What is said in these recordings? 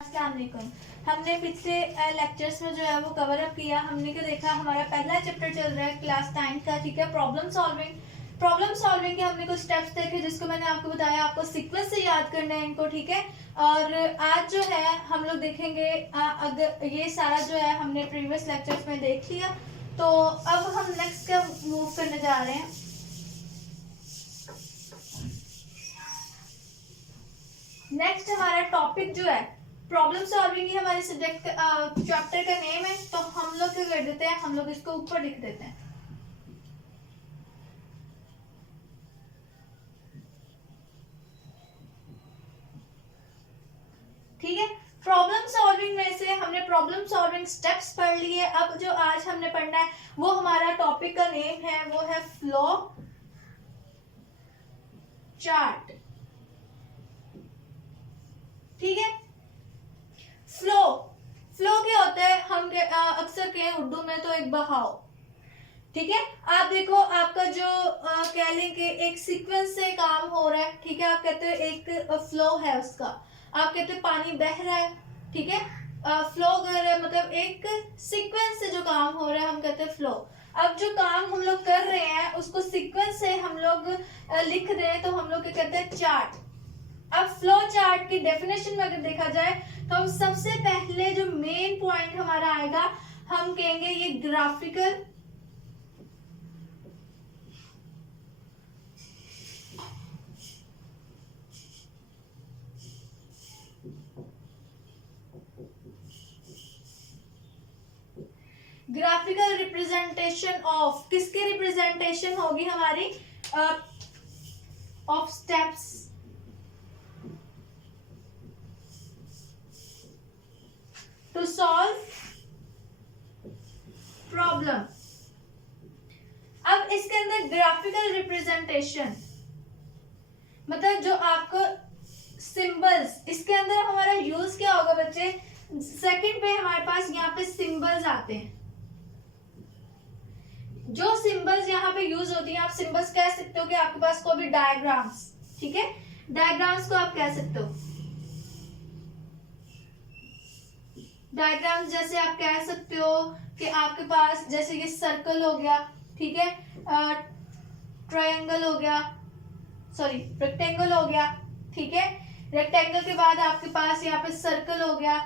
अस्सलाम वालेकुम। हमने पिछले लेक्चर्स में जो है वो कवर अप किया। हमने क्या देखा, हमारा पहला चैप्टर चल रहा है क्लास 9 का, ठीक है, प्रॉब्लम सॉल्विंग के हमने कुछ स्टेप्स देखे जिसको मैंने आपको बताया, आपको सीक्वेंस से याद करना है इनको, ठीक है। और आज जो है हम लोग देखेंगे, अगर ये सारा जो है हमने प्रीवियस लेक्चर्स में देख लिया, तो अब हम नेक्स्ट का मूव करने जा रहे हैं। नेक्स्ट हमारा टॉपिक जो है प्रॉब्लम सॉल्विंग ही हमारे सब्जेक्ट चैप्टर का नेम है। तो हम लोग क्या कर देते हैं, हम लोग इसको ऊपर लिख देते हैं, ठीक है। प्रॉब्लम सॉल्विंग में से हमने प्रॉब्लम सॉल्विंग स्टेप्स पढ़ लिए। अब जो आज हमने पढ़ना है वो हमारा टॉपिक का नेम है, वो है फ्लो चार्ट, ठीक है। फ्लो क्या होता है, हम अक्सर कहें उर्दू में तो एक बहाव, ठीक है। आप देखो, आपका जो कह लें कि एक सीक्वेंस से काम हो रहा है, ठीक है। आप कहते हो एक फ्लो है उसका, आप कहते हो पानी बह रहा है, ठीक है। फ्लो कर रहा है मतलब एक सीक्वेंस से जो काम हो रहा है हम कहते हैं फ्लो। अब जो काम हम लोग कर रहे हैं उसको सीक्वेंस से हम लोग लिख रहे हैं, तो हम लोग क्या कहते हैं, चार्ट। अब फ्लो चार्ट की डेफिनेशन में अगर देखा जाए तो हम सबसे पहले जो मेन पॉइंट हमारा आएगा, हम कहेंगे ये ग्राफिकल रिप्रेजेंटेशन ऑफ, किसकी रिप्रेजेंटेशन होगी हमारी, of steps to solve problem. अब इसके अंदर ग्राफिकल रिप्रेजेंटेशन मतलब जो आपको सिंबल्स, इसके अंदर हमारा यूज क्या होगा बच्चे, सेकंड पे हमारे पास यहाँ पे सिंबल्स आते हैं। जो सिंबल्स यहाँ पे यूज होती हैं, आप सिंबल्स कह सकते हो कि आपके पास कोई भी डायग्राम्स, ठीक है, डायग्राम्स को आप कह सकते हो। डायग्राम्स जैसे आप कह सकते हो कि आपके पास जैसे ये सर्कल हो गया, ठीक है, ट्रायंगल हो गया, सॉरी रेक्टेंगल हो गया, ठीक है। रेक्टेंगल के बाद आपके पास यहाँ पे सर्कल हो गया,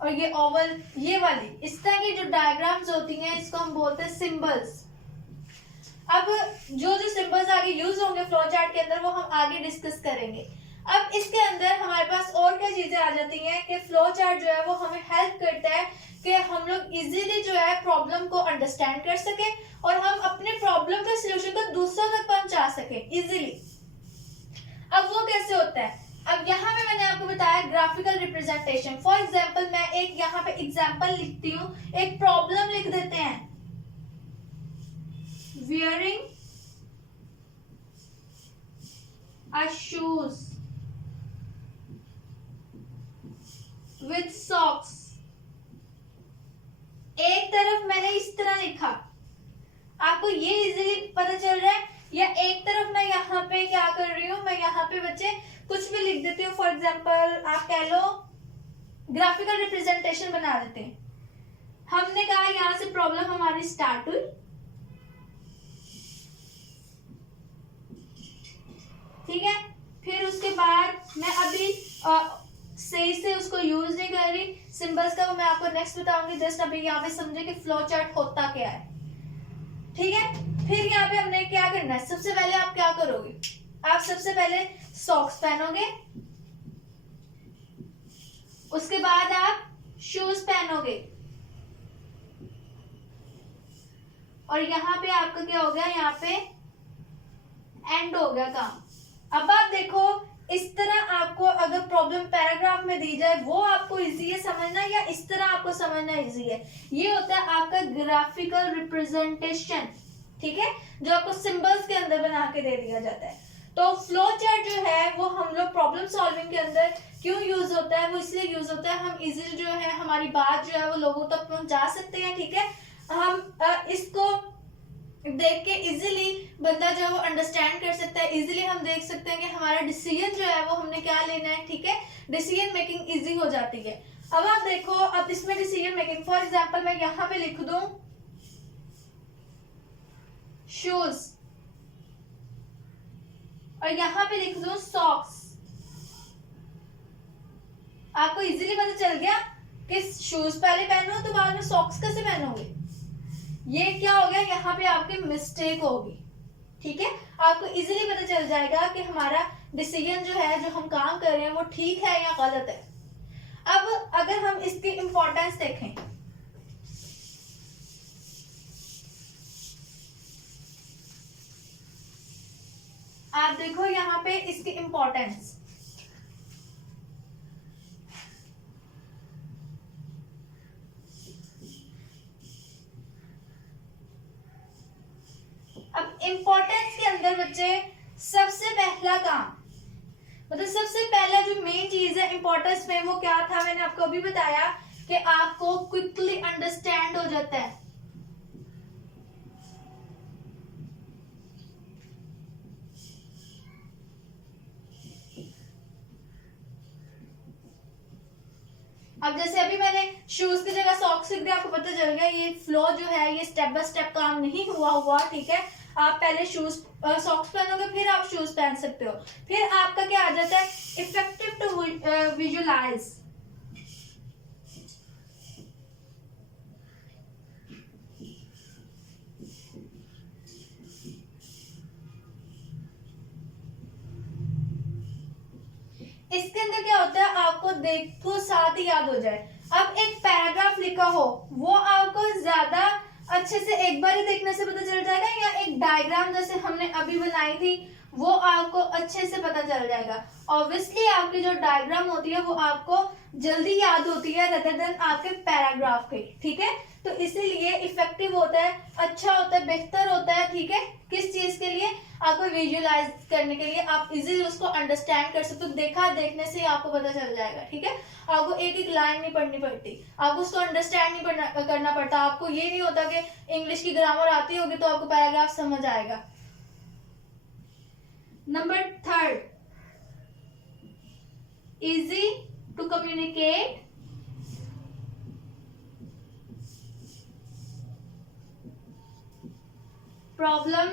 और ये ओवल, ये वाली इस तरह की जो डायग्राम्स होती हैं इसको हम बोलते हैं सिंबल्स। अब जो सिंबल्स आगे यूज होंगे फ्लो चार्ट के अंदर वो हम आगे डिस्कस करेंगे। अब इसके अंदर हमारे पास और क्या चीजें आ जाती हैं कि फ्लो चार्ट जो है वो हमें हेल्प करता है कि हम लोग इजीली जो है प्रॉब्लम को अंडरस्टैंड कर सके और हम अपने प्रॉब्लम के सॉल्यूशन को दूसरों तक पहुंचा सके इजीली। अब वो कैसे होता है, अब यहाँ पे मैंने आपको बताया ग्राफिकल रिप्रेजेंटेशन। फॉर एग्जाम्पल मैं एक यहाँ पे एग्जाम्पल लिखती हूँ, एक प्रॉब्लम लिख देते हैं, wearing a shoes with socks। एक तरफ मैंने इस तरह लिखा, आपको ये इजीली पता चल रहा है, या एक तरफ मैं यहाँ पे क्या कर रही हूँ, मैं यहाँ पे बच्चे कुछ भी लिख देती हूँ। फॉर एग्जाम्पल आप कह लो ग्राफिकल रिप्रेजेंटेशन बना देते हैं। हमने कहा यहाँ से प्रॉब्लम हमारी स्टार्ट हुई, ठीक है। फिर उसके बाद मैं अभी सही से उसको यूज नहीं कर रही सिंबल्स का, वो मैं आपको नेक्स्ट बताऊंगी। जस्ट अभी यहाँ पे समझे कि फ्लो चार्ट होता क्या है, ठीक है। फिर यहाँ पे हमने क्या करना है, सबसे पहले आप क्या करोगे, आप सबसे पहले सॉक्स पहनोगे, उसके बाद आप शूज पहनोगे, और यहाँ पे आपका क्या हो गया, यहाँ पे एंड हो गया काम। अब आप देखो, इस तरह आपको अगर प्रॉब्लम पैराग्राफ में दी जाए वो आपको इजी है समझना, या इस तरह आपको समझना इजी है, ये होता है आपका ग्राफिकल रिप्रेजेंटेशन, ठीक है, जो आपको सिंबल्स के अंदर बना के दे दिया जाता है। तो फ्लो चार्ट जो है वो हम लोग प्रॉब्लम सॉल्विंग के अंदर क्यों यूज होता है, वो इसलिए यूज होता है हम इजीली जो है हमारी बात जो है वो लोगों तक पहुंचा सकते हैं, ठीक है। हम इसको देख के इजीली बंदा जो है वो अंडरस्टैंड कर सकता है, इजीली हम देख सकते हैं कि हमारा डिसीजन जो है वो हमने क्या लेना है, ठीक है। डिसीजन मेकिंग इजी हो जाती है। अब आप देखो, अब इसमें डिसीजन मेकिंग, फॉर एग्जांपल मैं यहाँ पे लिख दूं शूज और यहाँ पे लिख दूं सॉक्स, आपको इजीली पता चल गया कि शूज पहले पहनो तो बाद में सॉक्स कैसे पहनोगे। ये क्या हो गया, यहाँ पे आपकी मिस्टेक होगी, ठीक है। आपको इजीली पता चल जाएगा कि हमारा डिसीजन जो है, जो हम काम कर रहे हैं वो ठीक है या गलत है। अब अगर हम इसकी इंपॉर्टेंस देखें, आप देखो यहाँ पे इसकी इंपॉर्टेंस, अब इंपॉर्टेंस के अंदर बच्चे सबसे पहला काम, मतलब सबसे पहला जो मेन चीज है इंपॉर्टेंस में, वो क्या था, मैंने आपको अभी बताया कि आपको क्विकली अंडरस्टैंड हो जाता है। अब जैसे अभी मैंने शूज की जगह सॉक्स लिख दिया, आपको पता चल गया ये फ्लो जो है ये स्टेप बाय स्टेप काम नहीं हुआ, ठीक है। आप पहले शूज सॉक्स पहनोगे, फिर आप शूज पहन सकते हो। फिर आपका क्या आ जाता है, इफेक्टिव टू विजुअलाइज। इसके अंदर क्या होता है, आपको देखो साथ ही याद हो जाए। अब एक पैराग्राफ लिखा हो, वो आपको ज्यादा अच्छे से एक बार ही देखने से पता चल जाएगा, या एक डायग्राम जैसे हमने अभी बनाई थी वो आपको अच्छे से पता चल जाएगा। ऑब्वियसली आपकी जो डायग्राम होती है वो आपको जल्दी याद होती है रेदर देन आपके पैराग्राफ के, ठीक है। तो इसीलिए इफेक्टिव होता है, अच्छा होता है, बेहतर होता है, ठीक है। किस चीज के लिए, आपको विजुअलाइज करने के लिए, आप इजीली उसको अंडरस्टैंड कर सकते हो। देखने से ही आपको पता चल जाएगा, ठीक है। आपको एक एक लाइन नहीं पढ़नी पड़ती, आपको उसको अंडरस्टैंड नहीं करना पड़ता। आपको ये नहीं होता कि इंग्लिश की ग्रामर आती होगी तो आपको पैराग्राफ समझ आएगा। Number 3, easy to communicate, problem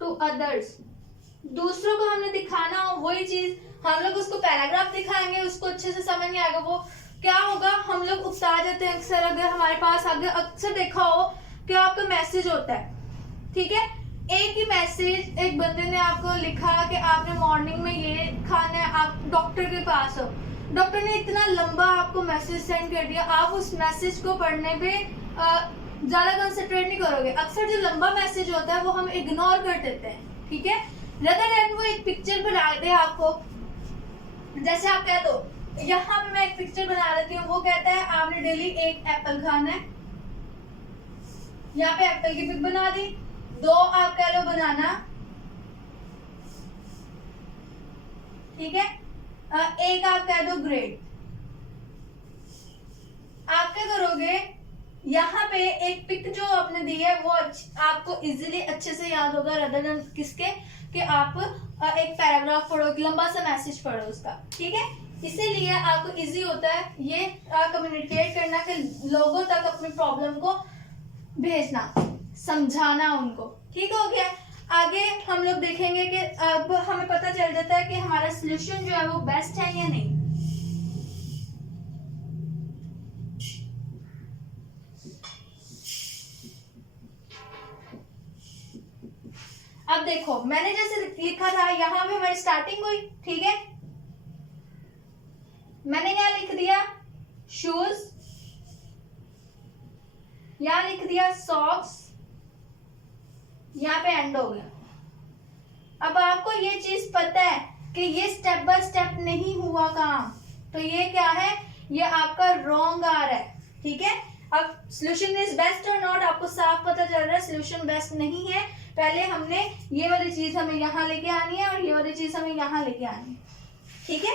to others. दूसरों को हमने दिखाना हो वही चीज, हम लोग उसको पैराग्राफ दिखाएंगे, उसको अच्छे से समझ नहीं आएगा, वो क्या होगा, हम लोग उकता जाते हैं अक्सर। अगर हमारे पास अक्सर देखा हो कि आपका मैसेज होता है, ठीक है, एक ही मैसेज, एक बंदे ने आपको लिखा कि आपने मॉर्निंग में ये खाना है, आप डॉक्टर के पास हो, डॉक्टर ने इतना लंबा आपको मैसेज सेंड कर दिया, आप उस मैसेज को पढ़ने पे ज्यादा कंसंट्रेट नहीं करोगे। अक्सर जो लंबा मैसेज होता है वो हम इग्नोर कर देते हैं, ठीक है। रेदर देन वो एक पिक्चर बना दे आपको, जैसे आप कह दो यहाँ पे मैं एक पिक्चर बना देती हूँ, वो कहता है आपने डेली एक एप्पल खाना है, यहाँ पे एप्पल की पिक बना दी, 2 आप कह लो बनाना, ठीक है, एक आप कह दो ग्रेड। आप क्या करोगे, यहाँ पे एक पिक जो आपने दी है वो आपको इजीली अच्छे से याद होगा रेदर देन किसके, कि आप एक पैराग्राफ पढ़ो, एक लंबा सा मैसेज पढ़ो उसका, ठीक है। इसीलिए आपको इजी होता है ये कम्युनिकेट करना, कि लोगों तक अपनी प्रॉब्लम को भेजना, समझाना उनको, ठीक हो गया। आगे हम लोग देखेंगे कि अब हमें पता चल जाता है कि हमारा सोल्यूशन जो है वो बेस्ट है या नहीं। अब देखो मैंने जैसे लिखा था, यहाँ पे हमारी स्टार्टिंग हुई, ठीक है, मैंने क्या लिख दिया, शूज, यहाँ लिख दिया सॉक्स, यहाँ पे एंड हो गया। अब आपको ये चीज पता है कि ये स्टेप बाय स्टेप नहीं हुआ काम, तो ये क्या है, ये आपका रॉन्ग आ रहा है, ठीक है। अब सोल्यूशन इज बेस्ट और नॉट, आपको साफ पता चल रहा है सोल्यूशन बेस्ट नहीं है। पहले हमने ये वाली चीज हमें यहाँ लेके आनी है और ये वाली चीज हमें यहाँ लेके आनी है, ठीक है।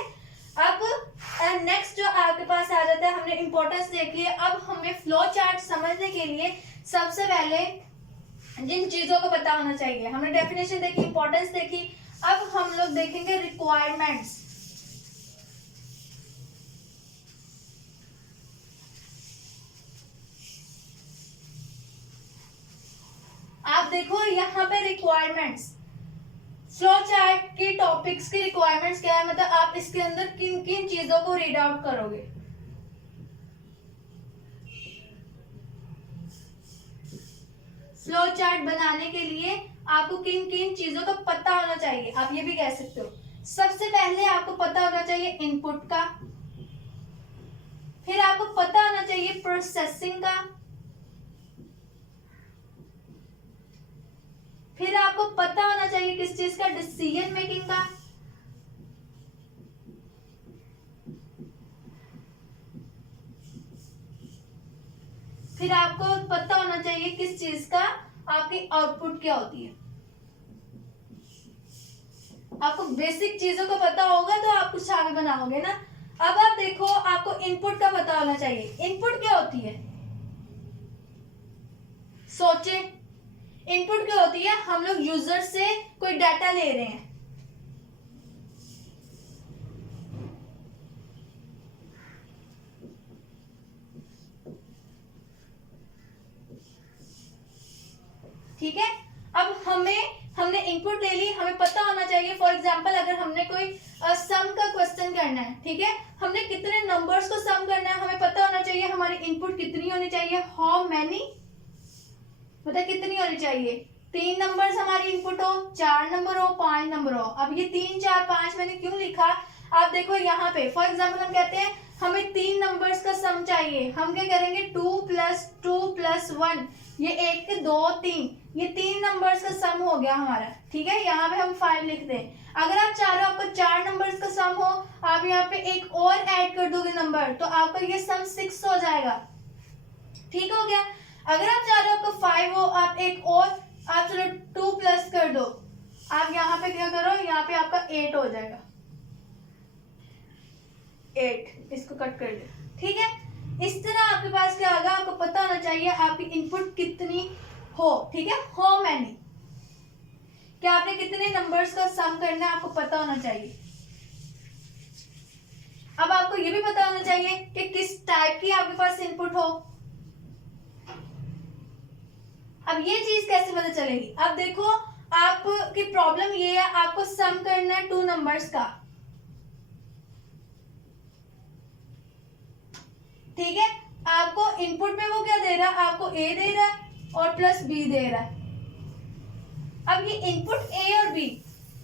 अब नेक्स्ट जो आपके पास आ जाता है, हमने इंपॉर्टेंस देख ली है। अब हमें फ्लो चार्ट समझने के लिए सबसे पहले जिन चीजों को पता होना चाहिए, हमने डेफिनेशन देखी, इंपॉर्टेंस देखी, अब हम लोग देखेंगे रिक्वायरमेंट्स। आप देखो यहाँ पे रिक्वायरमेंट्स, फ्लो चार्ट के टॉपिक्स की रिक्वायरमेंट्स क्या है, मतलब आप इसके अंदर किन किन चीजों को रीड आउट करोगे। फ्लो चार्ट बनाने के लिए आपको किन किन चीजों का पता होना चाहिए, आप ये भी कह सकते हो। सबसे पहले आपको पता होना चाहिए इनपुट का, फिर आपको पता होना चाहिए प्रोसेसिंग का, फिर आपको पता होना चाहिए किस चीज का, डिसीजन मेकिंग का, फिर आपको पता होना चाहिए किस चीज का, आपकी आउटपुट क्या होती है। आपको बेसिक चीजों का पता होगा तो आप कुछ आगे बनाओगे ना। अब आप देखो, आपको इनपुट का पता होना चाहिए। इनपुट क्या होती है, सोचे, इनपुट क्या होती है, हम लोग यूजर से कोई डाटा ले रहे हैं, ठीक है। अब हमने इनपुट ले ली, हमें पता होना चाहिए, फॉर एग्जांपल अगर हमने कोई सम का क्वेश्चन करना है, ठीक है, हमने कितने नंबर्स को सम करना है, हमें पता होना चाहिए हमारी इनपुट कितनी होनी चाहिए, हाउ मैनी, मतलब कितनी होनी चाहिए, 3 नंबर्स हमारी इनपुट हो, 4 नंबर हो, 5 नंबर हो। अब ये 3 4 5 मैंने क्यों लिखा, आप देखो यहाँ पे फॉर एग्जांपल हम कहते हैं हमें 3 नंबर्स का सम चाहिए, हम क्या करेंगे 2 + 1, ये 1 के 2 3, ये 3 नंबर्स का सम हो गया हमारा, ठीक है। यहाँ पे हम 5 लिख दें। अगर आप चाह रहे हो आपको 4 नंबर्स का सम हो, आप यहाँ पे एक और ऐड कर दोगे नंबर, तो आपका ये सम 6 हो जाएगा, ठीक हो गया। अगर आप चाह रहे हो आपको 5 हो, आप एक और, आप चलो 2 प्लस कर दो, आप यहाँ पे क्या करो, यहाँ पे आपका 8 हो जाएगा, 8, इसको कट कर दे, ठीक है। इस तरह आपके पास क्या होगा, आपको पता होना चाहिए आपकी इनपुट कितनी हो, ठीक है, हाउ मैनी, क्या आपने कितने नंबर्स का सम करना है, आपको पता होना चाहिए। अब आपको ये भी पता होना चाहिए कि किस टाइप की आपके पास इनपुट हो। अब ये चीज कैसे पता चलेगी, अब देखो आपकी प्रॉब्लम ये है, आपको सम करना है 2 नंबर्स का, ठीक है। आपको इनपुट में वो क्या दे रहा है, आपको ए दे रहा है और प्लस बी दे रहा है। अब ये इनपुट ए और बी,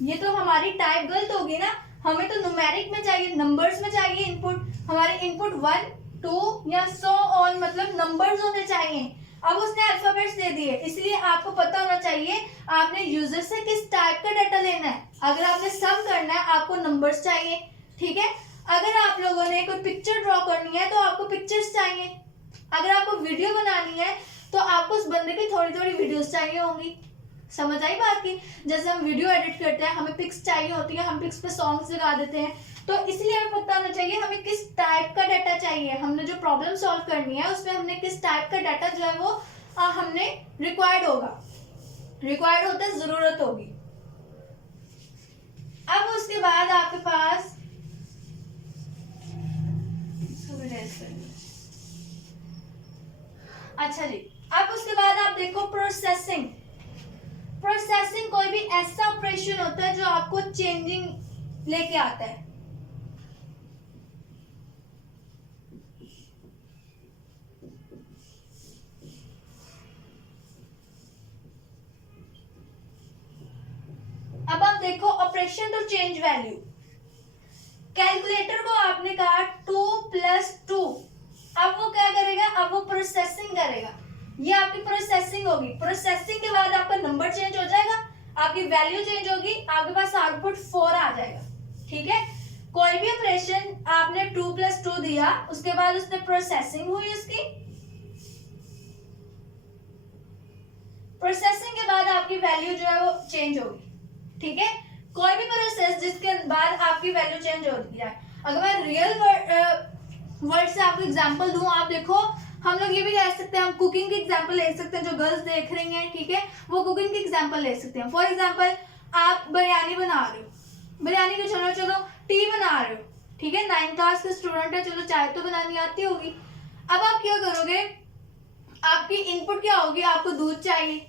ये तो हमारी टाइप गलत होगी ना, हमें तो न्यूमेरिक में चाहिए, नंबर्स में चाहिए इनपुट, हमारे इनपुट 1 2 या सो ऑन, मतलब नंबर्स होने चाहिए। अब उसने अल्फाबेट्स दे दिए, इसलिए आपको पता होना चाहिए आपने यूजर से किस टाइप का डाटा लेना है। अगर आपने सम करना है, आपको नंबर्स चाहिए, ठीक है। अगर आप लोगों ने कोई पिक्चर ड्रॉ करनी है तो आपको पिक्चर्स चाहिए। अगर आपको वीडियो बनानी है तो आपको उस बंदे की थोड़ी थोड़ी वीडियोस चाहिए होंगी, समझ आई बात की। जैसे हम वीडियो एडिट करते हैं, हमें पिक्स चाहिए होती है, हम पिक्स पे सॉन्ग्स लगा देते हैं, तो इसलिए हमें पता होना चाहिए हमें किस टाइप का डाटा चाहिए। हमने जो प्रॉब्लम सॉल्व करनी है उसमें हमने किस टाइप का डाटा जो है वो हमने रिक्वायर्ड होगा, रिक्वायर्ड होता है, जरूरत होगी। अब उसके बाद आपके पास अच्छा जी, अब उसके बाद आप देखो प्रोसेसिंग। प्रोसेसिंग कोई भी ऐसा ऑपरेशन होता है जो आपको चेंजिंग लेके आता है। अब आप देखो operation to change value, calculator को आपने कहा 2 + 2, अब वो क्या करेगा, अब वो प्रोसेसिंग करेगा, ये आपकी प्रोसेसिंग होगी। प्रोसेसिंग के बाद आपका नंबर चेंज हो जाएगा, आपकी वैल्यू चेंज होगी, आपके पास आउटपुट 4 आ जाएगा, ठीक है। कोई भी ऑपरेशन आपने 2 + 2 दिया, उसके बाद उसने प्रोसेसिंग हुई, उसकी प्रोसेसिंग के बाद आपकी वैल्यू जो है वो चेंज होगी, ठीक है। कोई भी प्रोसेस जिसके बाद आपकी वैल्यू चेंज होती है। अगर मैं रियल वर्ड से आपको एग्जांपल दूं, आप देखो हम लोग ये भी कह सकते हैं, हम कुकिंग की एग्जांपल ले सकते हैं, जो गर्ल्स देख रही हैं, ठीक है, वो कुकिंग की एग्जांपल ले सकते हैं। फॉर एग्जांपल आप बिरयानी बना रहे हो, बिरयानी को चलो टी बना रहे हो, ठीक है, 9th क्लास के स्टूडेंट है, चलो चाय तो बनानी आती होगी। अब आप क्या करोगे, आपकी इनपुट क्या होगी, आपको दूध चाहिए,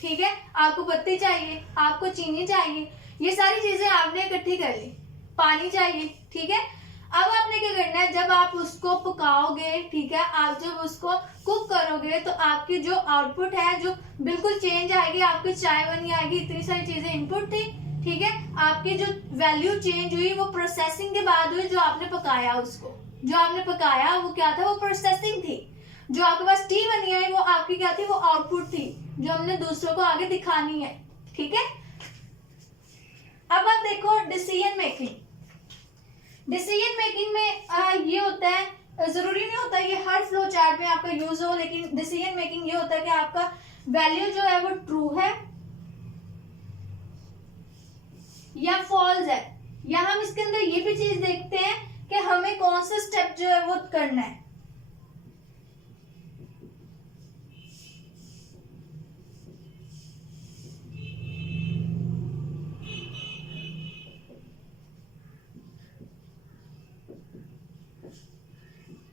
ठीक है, आपको पत्ती चाहिए, आपको चीनी चाहिए, ये सारी चीजें आपने इकट्ठी कर ली, पानी चाहिए, ठीक है। अब आपने क्या करना है, जब आप उसको पकाओगे, ठीक है, आप जब उसको कुक करोगे तो आपकी जो आउटपुट है जो बिल्कुल चेंज आएगी, आपकी चाय बनी आएगी, इतनी सारी चीजें इनपुट थी, ठीक है, आपकी जो वैल्यू चेंज हुई वो प्रोसेसिंग के बाद हुई, जो आपने पकाया उसको, जो आपने पकाया वो क्या था, वो प्रोसेसिंग थी। जो आपके पास टी बनी आई वो आपकी क्या थी, वो आउटपुट थी, जो हमने दूसरों को आगे दिखानी है, ठीक है। अब आप देखो डिसीजन मेकिंग, डिसीजन मेकिंग में ये होता है, जरूरी नहीं होता ये हर फ्लो चार्ट में आपका यूज हो, लेकिन डिसीजन मेकिंग ये होता है कि आपका वैल्यू जो है वो ट्रू है या फॉल्स है, या हम इसके अंदर ये भी चीज देखते हैं कि हमें कौन सा स्टेप जो है वो करना है।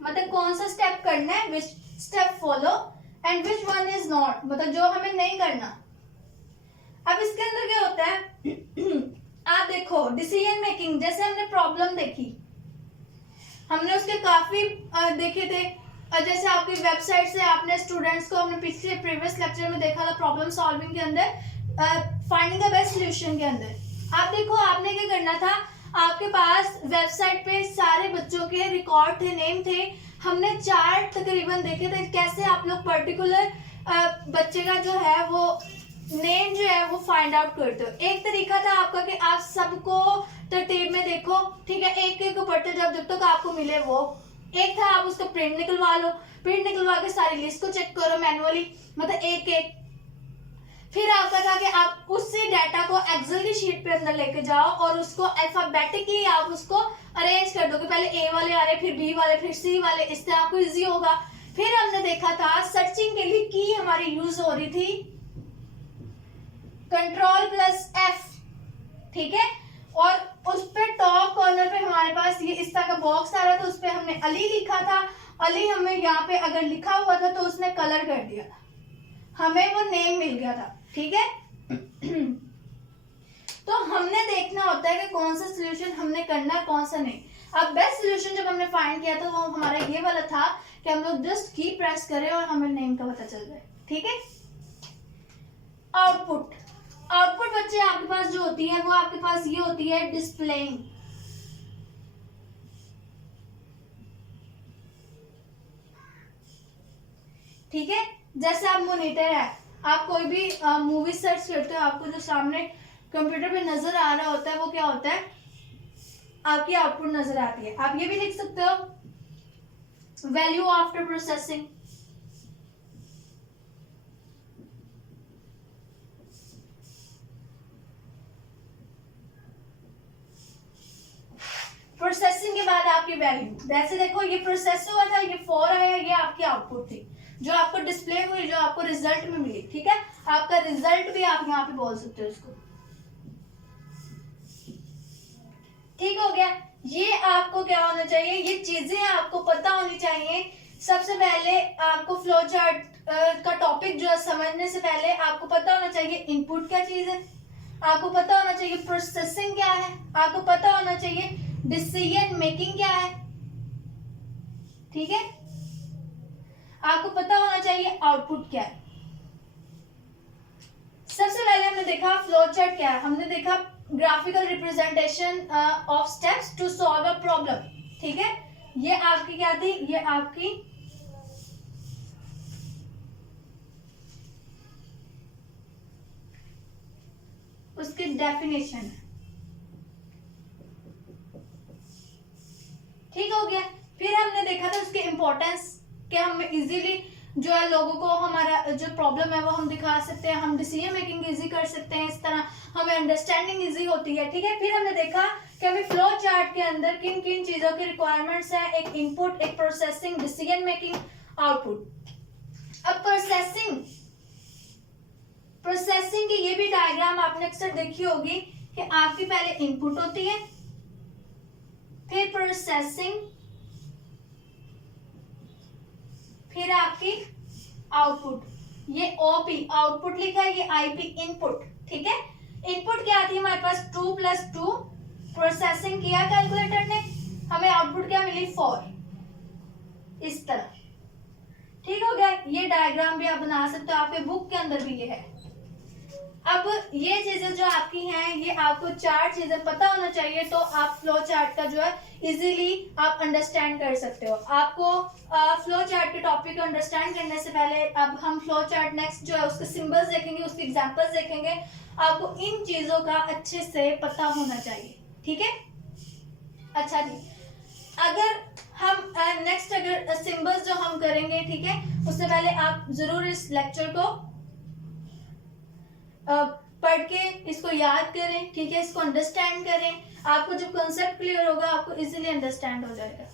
मतलब कौन सा स्टेप करना है, which step follow and which one is not, मतलब जो हमें नहीं करना। अब इसके अंदर क्या होता है आप देखो डिसीजन मेकिंग, जैसे हमने प्रॉब्लम देखी, हमने उसके काफी देखे थे, जैसे आपकी वेबसाइट से आपने स्टूडेंट्स को, हमने पिछले प्रीवियस लेक्चर में देखा था प्रॉब्लम सॉल्विंग के अंदर, फाइंडिंग द बेस्ट सोल्यूशन के अंदर। आप देखो आपने क्या करना था, आपके पास वेबसाइट पे सारे बच्चों के रिकॉर्ड थे, नेम थे, हमने 4 तकरीबन देखे थे, कैसे आप लोग पर्टिकुलर बच्चे का जो है वो नेम जो है वो फाइंड आउट करते हो। एक तरीका था आपका कि आप सबको तरतीब में देखो, ठीक है, एक एक को पढ़ते जब तक आपको मिले वो। एक था आप उसका प्रिंट निकलवा लो, प्रिंट निकलवा के सारी लिस्ट को चेक करो मैनुअली, मतलब एक एक। फिर आपका था कि आप उसी डाटा को एक्सेल की शीट पे अंदर लेके जाओ और उसको अल्फाबेटिकली आप उसको अरेंज कर दो कि पहले ए वाले आ रहे, फिर बी वाले, फिर सी वाले, इससे आपको इजी होगा। फिर हमने देखा था सर्चिंग के लिए की हमारी यूज हो रही थी Ctrl+F, ठीक है, और उस पे टॉप कॉर्नर पे हमारे पास ये इस तरह का बॉक्स आ रहा था, उस पे हमने अली लिखा था, अली हमें यहाँ पे अगर लिखा हुआ था तो उसने कलर कर दिया था, हमें वो नेम मिल गया था, ठीक है। तो हमने देखना होता है कि कौन सा सोल्यूशन हमने करना है, कौन सा नहीं। अब बेस्ट सोल्यूशन जब हमने फाइंड किया था वो हमारा ये वाला था कि हम लोग जस्ट की प्रेस करें और हमें नेम का पता चल जाए, ठीक है। आउटपुट, आउटपुट बच्चे आपके पास जो होती है वो आपके पास ये होती है डिस्प्लेइंग, ठीक है। जैसे आप मॉनिटर है, आप कोई भी मूवी सर्च करते हो, आपको जो सामने कंप्यूटर पे नजर आ रहा होता है वो क्या होता है, आपकी आउटपुट नजर आती है। आप ये भी लिख सकते हो वैल्यू आफ्टर प्रोसेसिंग, प्रोसेसिंग के बाद आपकी वैल्यू, जैसे देखो ये प्रोसेस हुआ था, ये 4 आया, ये आपकी आउटपुट थी जो आपको डिस्प्ले हुई, जो आपको रिजल्ट में मिली, ठीक है। आपका रिजल्ट भी आप यहाँ पे बोल सकते हो इसको, ठीक हो गया। ये आपको क्या होना चाहिए, ये चीजें आपको पता होनी चाहिए। सबसे पहले आपको फ्लो चार्ट का टॉपिक जो है समझने से पहले आपको पता होना चाहिए इनपुट क्या चीज है, आपको पता होना चाहिए प्रोसेसिंग क्या है, आपको पता होना चाहिए डिसीजन मेकिंग क्या है, ठीक है, आपको पता होना चाहिए आउटपुट क्या है। सबसे पहले हमने देखा फ्लो चार्ट क्या है, हमने देखा graphical representation of steps to solve a problem, ठीक है। ये आपकी क्या थी, ये आपकी उसकी डेफिनेशन है, ठीक हो गया। फिर हमने देखा था उसके इंपॉर्टेंस कि हम इजीली जो है लोगों को हमारा जो प्रॉब्लम है वो हम दिखा सकते हैं, हम डिसीजन मेकिंग इजी कर सकते हैं, इस तरह हमें अंडरस्टैंडिंग इजी होती है, ठीक है। फिर हमने देखा कि हमें फ्लो चार्ट के अंदर किन किन चीजों की रिक्वायरमेंट्स है, एक इनपुट, एक प्रोसेसिंग, डिसीजन मेकिंग, आउटपुट। अब प्रोसेसिंग की ये भी डायग्राम आपने अक्सर देखी होगी कि आपकी पहले इनपुट होती है, फिर प्रोसेसिंग, फिर आपकी आउटपुट। ये ओपी आउटपुट लिखा है, ये आईपी इनपुट, ठीक है। इनपुट क्या आती है हमारे पास 2 + 2, प्रोसेसिंग किया कैलकुलेटर ने, हमें आउटपुट क्या मिली 4, इस तरह, ठीक हो गया। ये डायग्राम भी आप बना सकते हो, आपके बुक के अंदर भी ये है। अब ये चीजें जो आपकी हैं, ये आपको 4 चीजें पता होना चाहिए, तो आप फ्लो चार्ट का जो है इजीली आप अंडरस्टैंड कर सकते हो। आपको फ्लो चार्ट के टॉपिक को अंडरस्टैंड करने से पहले अब हम फ्लो चार्ट नेक्स्ट जो है उसके सिंबल्स देखेंगे, उसके एग्जांपल्स देखेंगे। आपको इन चीजों का अच्छे से पता होना चाहिए, ठीक है। अच्छा जी, अगर हम नेक्स्ट अगर सिंबल्स जो हम करेंगे, ठीक है, उससे पहले आप जरूर इस लेक्चर को पढ़ के इसको याद करें, ठीक है, इसको अंडरस्टैंड करें। आपको जब कॉन्सेप्ट क्लियर होगा आपको इजीली अंडरस्टैंड हो जाएगा।